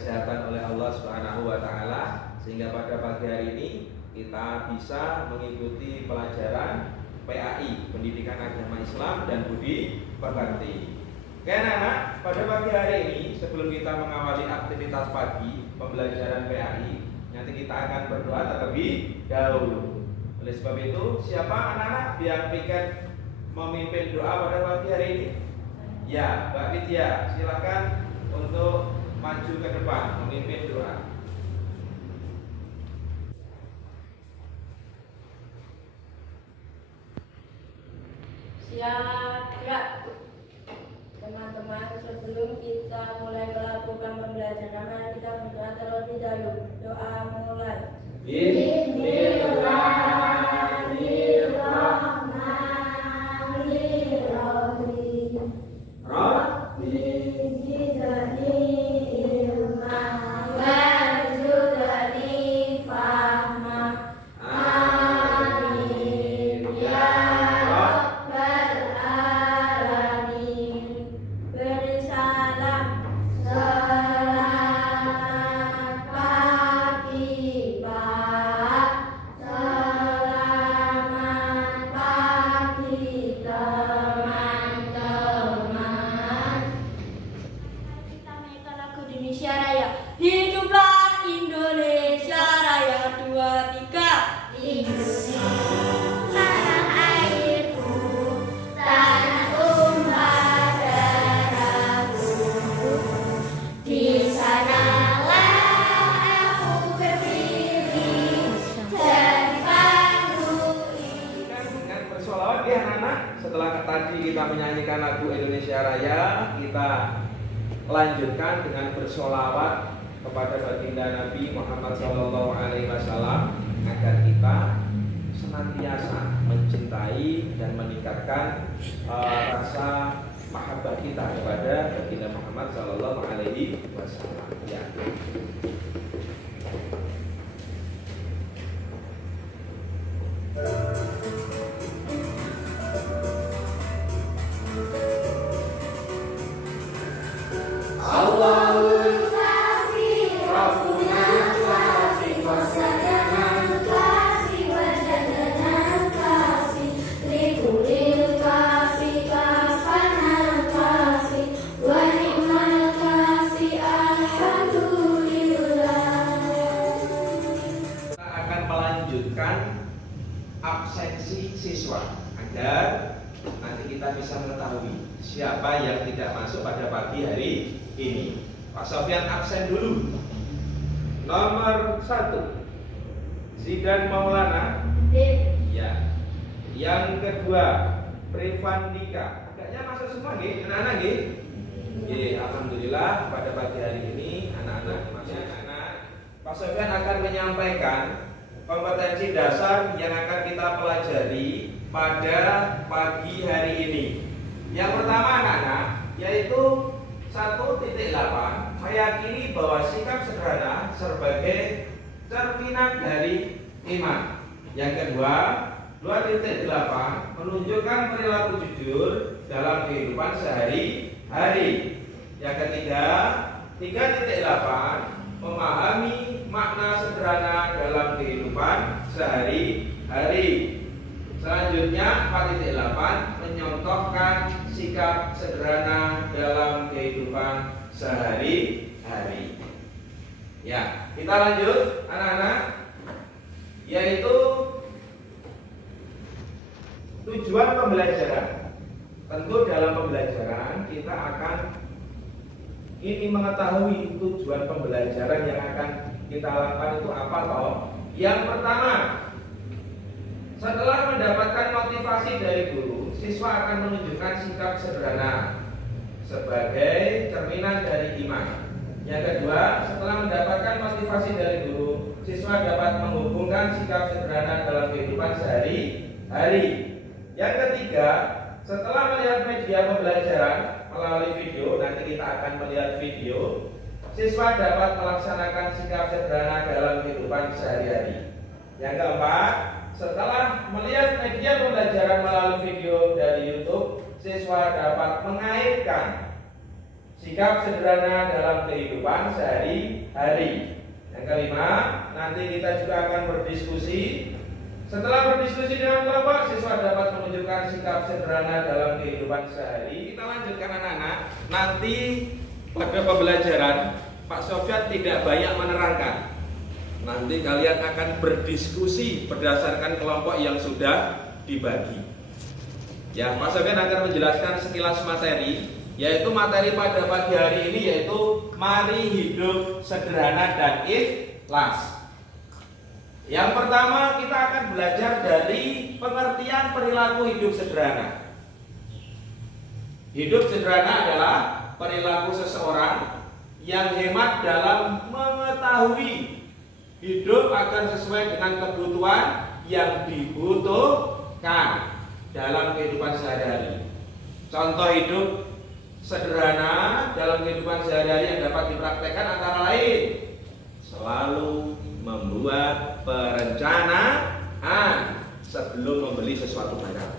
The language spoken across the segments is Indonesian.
kesehatan oleh Allah Subhanahu wa taala, sehingga pada pagi hari ini kita bisa mengikuti pelajaran PAI, Pendidikan Agama Islam dan Budi Pekerti. Oke anak-anak, pada pagi hari ini sebelum kita mengawali aktivitas pagi pembelajaran PAI, nanti kita akan berdoa terlebih dahulu. Oleh sebab itu, siapa anak-anak yang ingin memimpin doa pada pagi hari ini? Ya, Mbak Widya, silakan untuk maju ke depan memimpin doa. Siap, gerak. Teman-teman, sebelum kita mulai melakukan pembelajaran, mari kita berdoa terlebih dahulu. Doa mulai. Bismillahirrahmanirrahim. Rabbi zidni ilman warzuqni fahma. Amin ya rabbal alamin. Beri salam selamat pagi Pak, selamat pagi teman-teman. Kita mainkan lagu Indonesia Raya. Hiduplah Indonesia Raya, 2, 3. Indonesia tanah airku, tanah tumpah darahku. Di sanalah aku berdiri, jadi pandu ini. Dengan bersolawat ya anak-anak. Setelah tadi kita menyanyikan lagu Indonesia Raya, kita lanjutkan dengan bersolawat kepada baginda Nabi Muhammad SAW agar kita senantiasa mencintai dan meningkatkan rasa mahabbah kita kepada baginda Muhammad SAW. Ya. Allahul kafi, Rabbuna kafi, wasadanal kafi, wajadanal kafi, likulil kafi, kafanal kafi, wa ni'mal kafi, alhamdulillah. Kita akan melanjutkan absensi siswa agar nanti kita bisa mengetahui siapa yang tidak masuk pada pagi hari ini. Pak Sofyan absen dulu. Nomor 1 Zidan Maulana. Ya. Yang kedua Privandika. Agaknya masuk semua nggih, anak-anak nggih? Nggih, alhamdulillah pada pagi hari ini anak-anak masuk. Pak Sofyan akan menyampaikan kompetensi dasar yang akan kita pelajari pada pagi hari ini. Yang pertama anak-anak, yaitu 1.8 meyakini bahwa sikap sederhana sebagai cerminan dari iman. Yang kedua, 2.8 menunjukkan perilaku jujur dalam kehidupan sehari-hari. Yang ketiga, 3.8 memahami makna sederhana dalam kehidupan sehari-hari. Selanjutnya 4.8 menyontohkan sikap sederhana dalam kehidupan sehari-hari. Ya, kita lanjut anak-anak, yaitu tujuan pembelajaran. Tentu dalam pembelajaran kita akan ini mengetahui tujuan pembelajaran yang akan kita lakukan itu apa toh? Yang pertama, setelah mendapatkan motivasi dari guru, siswa akan menunjukkan sikap sederhana sebagai cerminan dari iman. Yang kedua, setelah mendapatkan motivasi dari guru, siswa dapat menghubungkan sikap sederhana dalam kehidupan sehari-hari. Yang ketiga, setelah melihat media pembelajaran melalui video, nanti kita akan melihat video, siswa dapat melaksanakan sikap sederhana dalam kehidupan sehari-hari. Yang keempat, setelah melihat media pembelajaran melalui video dari YouTube, siswa dapat mengaitkan sikap sederhana dalam kehidupan sehari-hari. Yang kelima, nanti kita juga akan berdiskusi. Setelah berdiskusi dengan kelompok, siswa dapat menunjukkan sikap sederhana dalam kehidupan sehari. Kita lanjutkan anak-anak. Nanti pada pembelajaran Pak Sofyan tidak banyak menerangkan. Nanti kalian akan berdiskusi berdasarkan kelompok yang sudah dibagi. Ya, Pak Sofyan akan menjelaskan sekilas materi, yaitu materi pada pagi hari ini yaitu mari hidup sederhana dan ikhlas. Yang pertama kita akan belajar dari pengertian perilaku hidup sederhana. Hidup sederhana adalah perilaku seseorang yang hemat dalam mengetahui hidup agar sesuai dengan kebutuhan yang dibutuhkan dalam kehidupan sehari-hari. Contoh hidup sederhana dalam kehidupan sehari-hari yang dapat dipraktekkan antara lain selalu membuat perencanaan sebelum membeli sesuatu barang.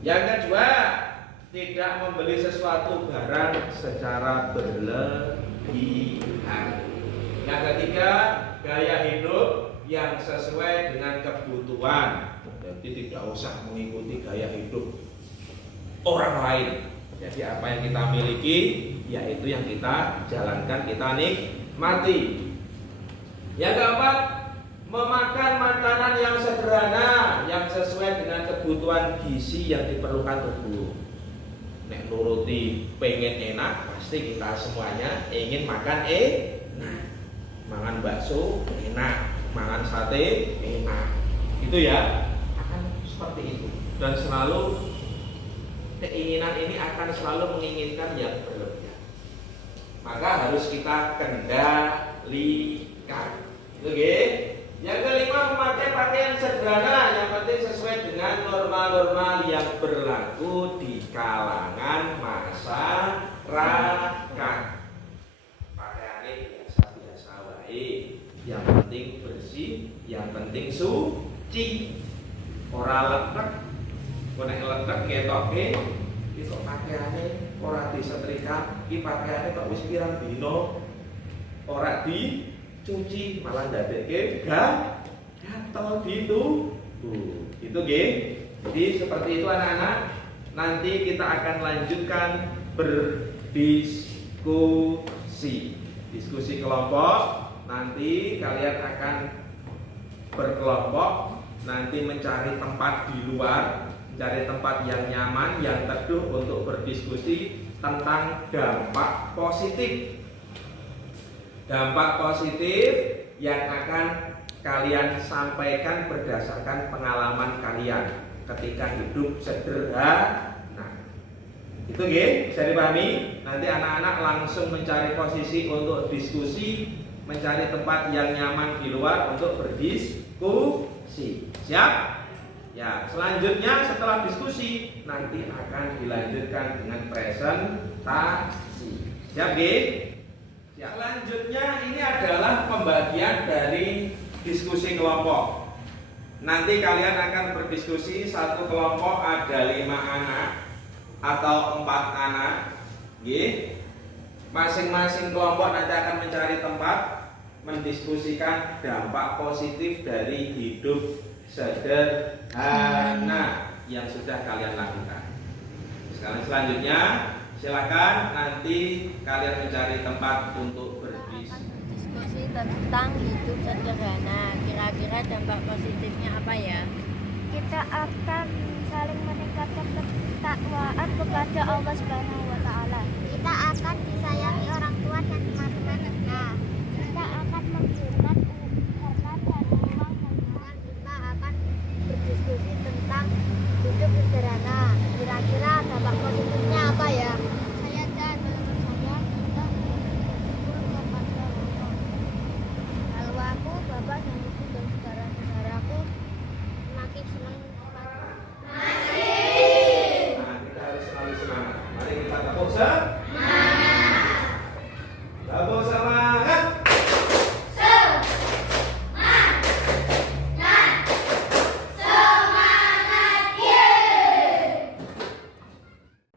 Yang kedua, tidak membeli sesuatu barang secara berlebihan. Yang ketiga, gaya hidup yang sesuai dengan kebutuhan. Jadi tidak usah mengikuti gaya hidup orang lain. Jadi apa yang kita miliki, yaitu yang kita jalankan, kita nikmati. Yang keempat, memakan makanan yang sederhana, yang sesuai dengan kebutuhan gizi yang diperlukan tubuh. Nek nuruti pengen enak, pasti kita semuanya ingin makan enak. Makan bakso enak, makan sate enak. Itu ya, akan seperti itu. Dan selalu keinginan ini akan selalu menginginkan yang berlebihan. Maka harus kita kendalikan. Oke. Yang kelima, memakai pakaian sederhana yang penting sesuai dengan norma-norma yang berlaku di kalangan masyarakat. Pakaiannya biasa-biasa wae. Yang penting bersih, yang penting suci. Ora letek. Nek letek ketoke itu pakaiannya ora disetrika, iki pakaiannya kok wis pirang dino ora dicuci malah ndadekke gatel gitu. Gitu nggih. Jadi seperti itu anak-anak. Nanti kita akan lanjutkan berdiskusi. Diskusi kelompok. Nanti kalian akan berkelompok, nanti mencari tempat di luar, mencari tempat yang nyaman, yang teduh untuk berdiskusi tentang dampak positif. Dampak positif yang akan kalian sampaikan berdasarkan pengalaman kalian ketika hidup sederhana. Itu nggih, bisa dipahami? Nanti anak-anak langsung mencari posisi untuk diskusi, mencari tempat yang nyaman di luar untuk berdiskusi. Siap? Ya, selanjutnya setelah diskusi nanti akan dilanjutkan dengan presentasi. Siap, nggih? Ya, selanjutnya ini adalah pembagian dari diskusi kelompok. Nanti kalian akan berdiskusi, satu kelompok ada 5 anak atau 4 anak, nggih. Masing-masing kelompok nanti akan mencari tempat mendiskusikan dampak positif dari hidup sederhana yang sudah kalian lakukan. Sekarang selanjutnya silakan nanti kalian mencari tempat untuk Diskusi tentang hidup sederhana. Kira-kira dampak positifnya apa ya? Kita akan saling meningkatkan ketakwaan kepada Allah Subhanahu wa taala. Kita akan disayangi orang tua dan teman-teman kita. Kita akan menghormat dan memang kita akan berdiskusi tentang hidup sederhana. Kira-kira dampak positifnya apa ya? Saya dan teman-teman saya kita kepada Allah. Kalau aku, bapak dan ibu dan saudara-saudaraku semakin senang. Nah, kita harus selalu semangat. Mari kita tepuk semangat. Tepuk semangat.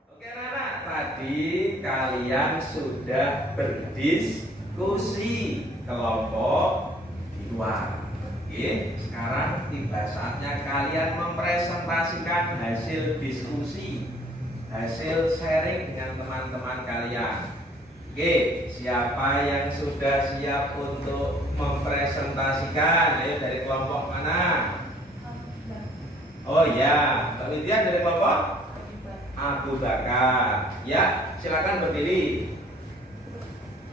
Oke anak-anak, tadi kalian sudah berdiskusi kelompok di luar. Oke, sekarang tiba saatnya kalian mempresentasikan hasil diskusi, hasil sharing dengan teman-teman kalian. Oke, siapa yang sudah siap untuk mempresentasikan? Ayo, dari kelompok mana? Oh ya, penelitian dari kelompok Abu Bakar. Ya, silakan berdiri.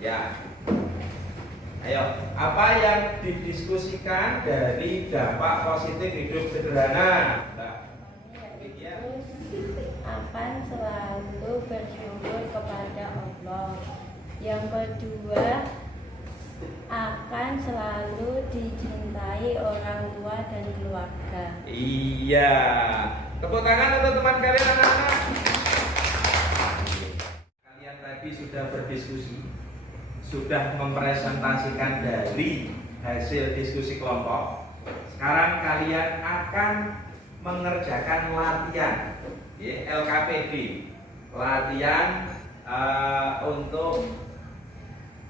Ya. Ayo, apa yang didiskusikan dari dampak positif hidup sederhana? Mbak. Ya. Akan selalu bersyukur kepada Allah. Yang kedua, akan selalu dicintai orang tua dan keluarga. Iya. Tepuk tangan untuk teman kalian anak-anak. Kalian tadi sudah berdiskusi, sudah mempresentasikan dari hasil diskusi kelompok. Sekarang kalian akan mengerjakan latihan LKPD, latihan untuk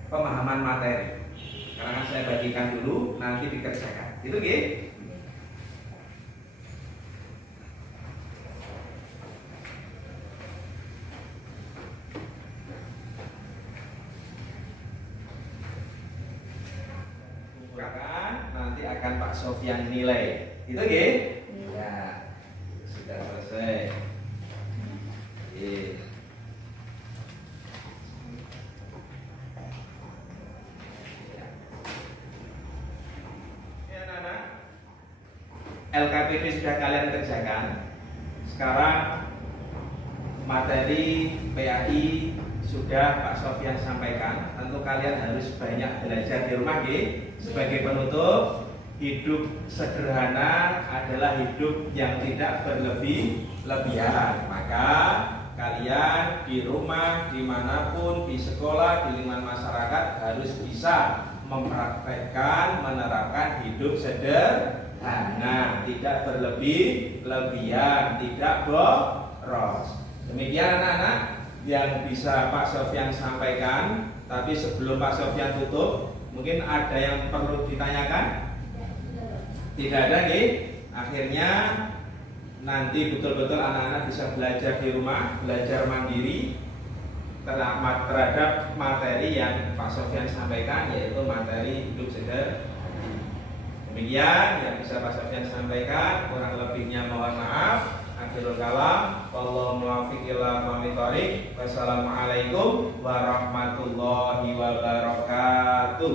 pemahaman materi. Sekarang saya bagikan dulu, nanti dikerjakan. Itu gitu. Nanti akan Pak Sofyan nilai. Itu gitu? Ya, sudah selesai. LKPD sudah kalian kerjakan. Sekarang materi PAI sudah Pak Sofyan sampaikan. Tentu kalian harus banyak belajar di rumah, sebagai penutup. Hidup sederhana adalah hidup yang tidak berlebihan. Maka kalian di rumah, dimanapun, di sekolah, di lingkungan masyarakat harus bisa mempraktekkan, menerapkan hidup sederhana, tidak berlebihan, tidak boros. Demikian anak-anak yang bisa Pak Sofyan sampaikan. Tapi sebelum Pak Sofyan tutup, mungkin ada yang perlu ditanyakan? Tidak ada Akhirnya nanti betul-betul anak-anak bisa belajar di rumah, belajar mandiri terhadap materi yang Pak Sofyan sampaikan, yaitu materi hidup sederhana. Demikian yang bisa Pak Sofyan sampaikan, kurang lebihnya mohon maaf. Akhirul kalam, wallahu muwaffiq ila aqwamit thoriq. Wassalamualaikum warahmatullahi wabarakatuh.